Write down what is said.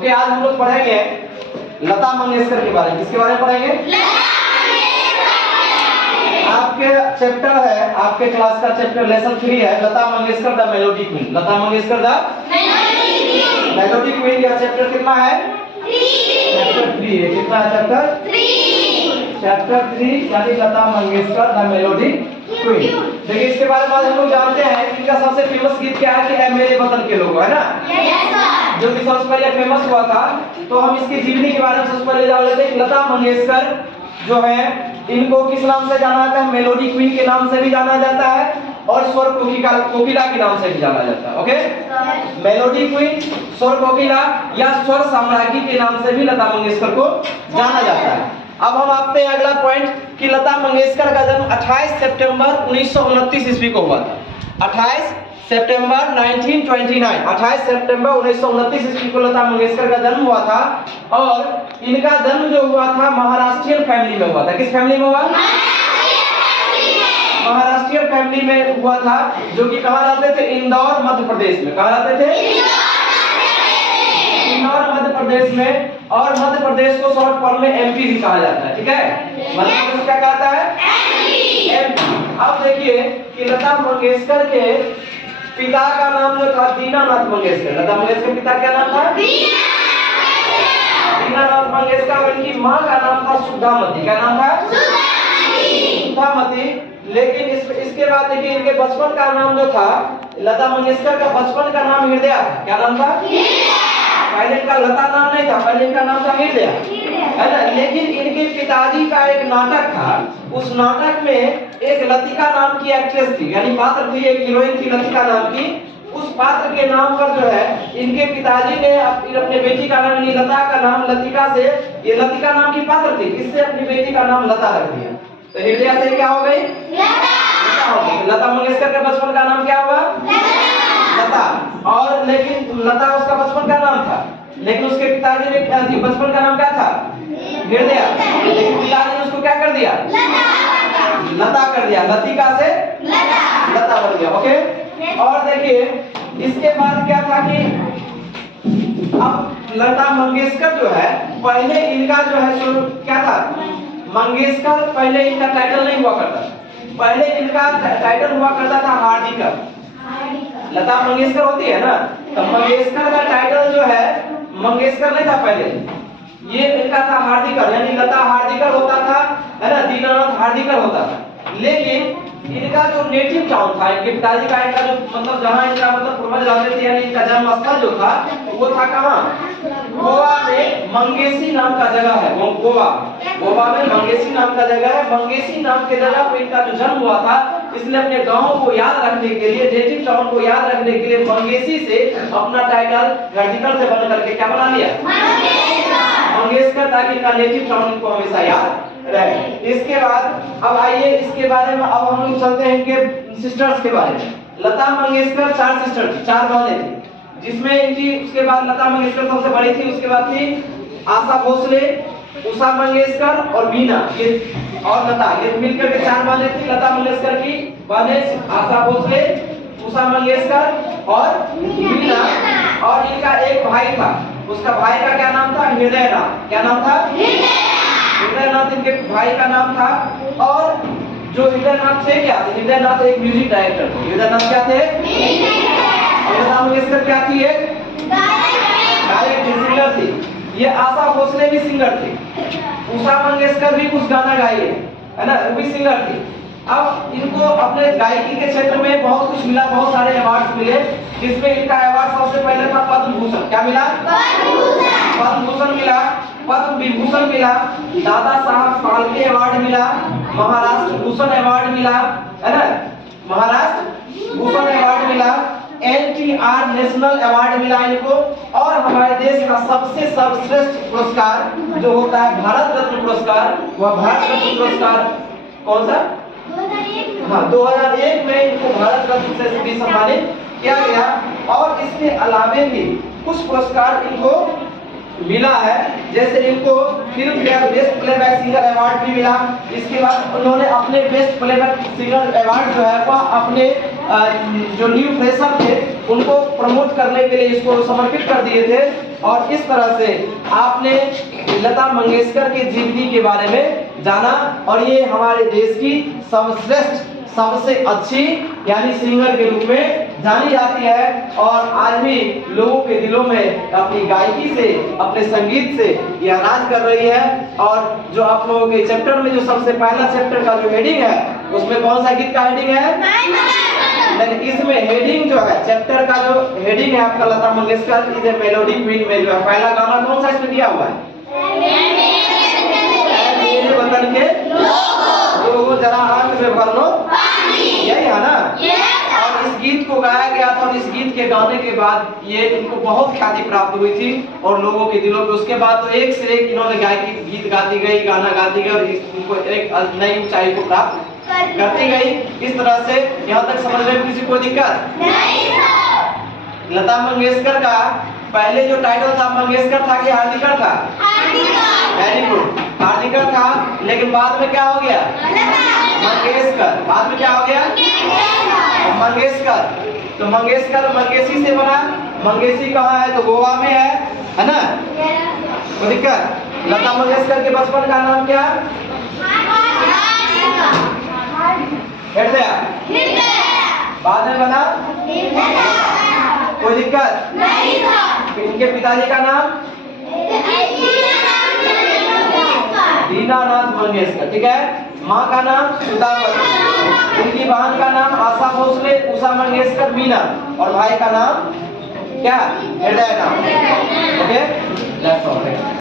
Okay, आज हम लोग पढ़ेंगे लता मंगेशकर के बारे में। किसके बारे में पढ़ेंगे? आपके चैप्टर है, आपके क्लास का चैप्टर लेसन 3 है, Lata Mangeshkar the melody queen. Lata Mangeshkar the melody queen. यह चैप्टर कितना है? चैप्टर 3 है। कितना है चैप्टर? चैप्टर 3 यानी लता मंगेशकर द मेलोडी क्वीन। देखिए, इसके बारे में हम लोग जानते हैं कि इनका सबसे फेमस गीत क्या है कि ऐ मेरे वतन के लोगों, है ना, जो कि सबसे पहले फेमस हुआ था। तो हम इसकी जीवनी के बारे में सबसे पहले जान लेते हैं। लता मंगेशकर जो है, इनको किस नाम से जाना जाता है? मेलोडी क्वीन के नाम से भी जाना जाता है और स्वर कोकिला के नाम से भी जाना जाता है। ओके, मेलोडी क्वीन, स्वर कोकिला या स्वर साम्राज्ञी के नाम से भी लता मंगेशकर को जाना जाता है। अब हम आते हैं अगला पॉइंट कि लता मंगेशकर का जन्म 28 सितंबर 1929 ईस्वी को हुआ था। 28 सितंबर 1929, 28 सितंबर 1929 ईस्वी को लता मंगेशकर का जन्म हुआ था। और इनका जन्म जो हुआ था महाराष्ट्रीयन फैमिली में हुआ था। किस फैमिली में हुआ? महाराष्ट्रीयन फैमिली में हुआ था, जो कि कहाँ रहते थे? इंदौर, मध्य प्रदेश में। कहाँ रहते थे? इंदौर, मध्य प्रदेश में। और मध्य प्रदेश को शॉर्ट फॉर्म में एमपी भी कहा जाता है। ठीक है, मध्य प्रदेश क्या कहता है? एमपी। अब देखिए कि लता मंगेशकर के पिता का नाम जो था दीनानाथ मंगेशकर। लता मंगेशकर के पिता क्या नाम था? दीनानाथ मंगेशकर। और इनकी माँ का नाम था सुधामती। क्या नाम था? सुधामती। लेकिन इसके बाद देखिए, इनके बचपन का नाम जो था, लता मंगेशकर का बचपन का नाम हृदय था। क्या नाम था? पहले इनका लता नाम नहीं था, पहले इनका नाम था हृदय, है ना। लेकिन इनके पिताजी का एक नाटक था, उस नाटक में एक लतिका नाम की एक्ट्रेस थी, यानी पात्र थी, एक हीरोइन थी लतिका नाम की। उस पात्र के नाम पर जो है, इनके पिताजी ने अपने बेटी का नाम, लता का नाम लतिका से, ये लतिका नाम की पात्र थी, इससे अपनी बेटी का नाम लता रख दिया। तो हृदय से क्या हो गई? लता हो गई। लता मंगेशकर के बचपन का नाम क्या हुआ? लता। और लेकिन लता उसका बचपन का नाम था, लेकिन उसके पिताजी ने बचपन का नाम क्या था? हृदय। लेकिन पिताजी ने उसको क्या कर दिया? लता कर दिया। लतिका से लता बन गया। ओके, और देखिए इसके बाद क्या था कि अब लता मंगेशकर जो है, पहले इनका जो है क्या था? मंगेशकर पहले इनका टाइटल नहीं हुआ करता, पहले इनका टाइटल हुआ करता था हार्दिकर। लता मंगेशकर होती है ना, तो मंगेशकर का टाइटल जो है मंगेशकर नहीं था पहले, ये इनका था हार्दिकर, यानी लता हार्दिकर होता था, है ना, दीनानाथ हार्दिकर होता था। लेकिन इनका जो नेटिव टाउन था, इनके पिताजी का, इनका जो मतलब जहाँ इनका मतलब पूर्वज रहते थे, यानी इनका जन्म स्थल जो था वो था कहाँ? गोवा में मंगेशी नाम का जगह है। गोवा में मंगेशी नाम का जगह है। मंगेशी नाम के जगह पर इनका जो जन्म हुआ था, इसलिए अपने गांव को याद रखने के लिए, नेटिव टाउन को याद रखने के लिए मंगेशी से अपना टाइटल हार्दिकर से बदल करके क्या बना लिया? मंगेशकर, ताकि इनका नेटिव टाउन इनको हमेशा याद रहे। इसके बाद अब आइए इसके बारे में, अब हम लोग चलते हैं इनके सिस्टर्स के बारे में। लता मंगेशकर 4 सिस्टर थी, 4 बहनें थी, जिसमें इनकी, उसके बाद लता मंगेशकर सबसे बड़ी थी, उसके बाद थी आशा भोसले, उषा मंगेशकर और मीना, ये और लता, ये मिलकर के 4 बहनें थी। लता मंगेशकर की बहनें आशा भोसले, उषा मंगेशकर और मीना। और इनका एक भाई था, उसका भाई का क्या नाम था? हृदयनाथ। क्या नाम था? हृदयनाथ इनके भाई का नाम था। और जो हृदयनाथ थे क्या? हृदयनाथ एक म्यूजिक डायरेक्टर थे। हृदयनाथ क्या थे? लता मंगेशकर क्या थी? एक गायक थी, सिंगर थी। ये आशा भोसले भी सिंगर थी। उषा मंगेशकर भी कुछ गाना गाई है ना, वो भी सिंगर थी। अब इनको अपने गायकी के क्षेत्र में बहुत कुछ मिला, बहुत सारे अवार्ड मिले, जिसमें इनका अवार्ड सबसे पहले था पद्म भूषण। क्या मिला? पद्म भूषण मिला, पद्म विभूषण मिला, दादा साहब फाल्के अवार्ड मिला, महाराष्ट्र भूषण अवार्ड मिला, है ना, महाराष्ट्र भूषण अवार्ड मिला, NTR नेशनल अवार्ड मिला इनको। और हमारे देश का सबसे सर्वश्रेष्ठ पुरस्कार जो होता है भारत रत्न पुरस्कार, वह भारत रत्न पुरस्कार कौन सा? 2001 में इनको भारत रत्न से भी सम्मानित किया गया। और इसके अलावे भी कुछ पुरस्कार इनको मिला है, जैसे इनको film fair best playback singer award भी मिला। इसके बाद उन्होंने अपने बेस्ट प्लेबैक सिंगर अवार्ड जो है वह अपने जो न्यू फ्रेशर थे उनको प्रमोट करने के लिए इसको समर्पित कर दिए थे। और इस तरह से आपने लता मंगेशकर की जीवनी के बारे में जाना और ये हमारे देश की सर्वश्रेष्ठ सबसे अच्छी यानी सिंगर के रूप में जानी जाती है और आज भी लोगों के दिलों में अपनी गायकी से अपने संगीत से यह राज कर रही है। और जो आप लोगों के चैप्टर में जो सबसे पहला चैप्टर का जो हेडिंग है उसमें कौन सा गीत का हेडिंग है? इसमें हेडिंग जो है चैप्टर का जो हेडिंग है आपका Lata Mangeshkar is a melody queen में जो है पहला गाना कौन सा इसमें दिया हुआ है? मेरे वतन के लोगों जरा आंख में भर लो, यही है ना? और इस गीत को गाया गया था और इस गीत के गाने के बाद ये इनको बहुत ख्याति प्राप्त हुई थी और लोगों के दिलों पे उसके बाद तो एक से एक इन्होंने गायकी गीत गाती गई, गाना गाती गई और इनको एक नई ऊंचाई को प्राप्त करती गई। इस तरह से यहाँ तक समझने में किसी को दिक्कत नहीं? लता मंगेशकर का पहले जो टाइटल था मंगेशकर था कि हार्दिकर था? वेरी गुड, हार्दिकर था। लेकिन बाद में क्या हो गया? मंगेशकर। बाद में क्या हो गया? मंगेशकर। तो मंगेशकर मंगेशी से बना। मंगेशी कहाँ है? तो गोवा में है ना? कोई दिक्कत? लता मंगेशकर के बचपन का नाम क्या? हृदय। बाद में बना? कोई दिक्कत नहीं? इनके पिताजी का नाम दीनानाथ मंगेशकर, ठीक है। माँ का नाम सुधावती, उनकी बहन का नाम आशा भोसले, उषा मंगेशकर, मीना और भाई का नाम क्या? हृदय नाम। Okay, that's all.